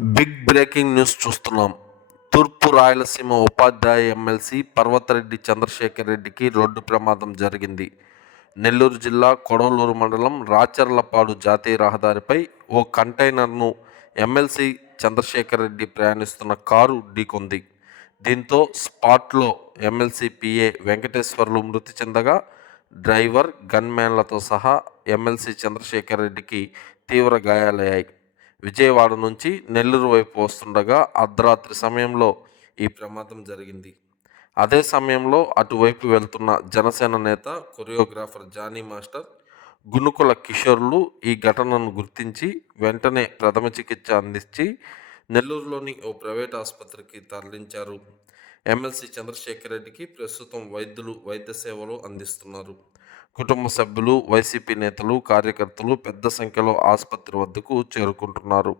Big breaking news చూస్తున్నాం. తూర్పు రాయలసీమ ఉపాధ్యాయ MLC Parvathareddy Chandrasekhar రెడ్డికి రోడ్డు ప్రమాదం జరిగింది. నెల్లూరు జిల్లా కొడవలూరు మండలం రాచర్లపాడు జాతీయ రహదారిపై ఓ కంటైనర్ను ఎమ్మెల్సీ చంద్రశేఖర్ రెడ్డి ప్రయాణిస్తున్న కారు ఢీకొంది. దీంతో స్పాట్లో ఎమ్మెల్సీ పిఏ వెంకటేశ్వర్లు మృతి చెందగా డ్రైవర్ గన్మ్యాన్లతో సహా ఎమ్మెల్సీ చంద్రశేఖర్ రెడ్డికి తీవ్ర గాయాలయ్యాయి. విజయవాడ నుంచి నెల్లూరు వైపు వస్తుండగా అర్ధరాత్రి సమయంలో ఈ ప్రమాదం జరిగింది. అదే సమయంలో అటువైపు వెళ్తున్న జనసేన నేత కొరియోగ్రాఫర్ జానీ మాస్టర్ గునుకుల కిషోర్లు ఈ ఘటనను గుర్తించి వెంటనే ప్రథమ చికిత్స అందించి నెల్లూరులోని ఓ ప్రైవేట్ ఆసుపత్రికి తరలించారు. ఎమ్మెల్సీ చంద్రశేఖర్ రెడ్డికి ప్రస్తుతం వైద్యులు వైద్య సేవలు అందిస్తున్నారు. కుటుంబ సభ్యులు వైసీపీ నేతలు కార్యకర్తలు పెద్ద సంఖ్యలో ఆసుపత్రి వద్దకు చేరుకుంటున్నారు.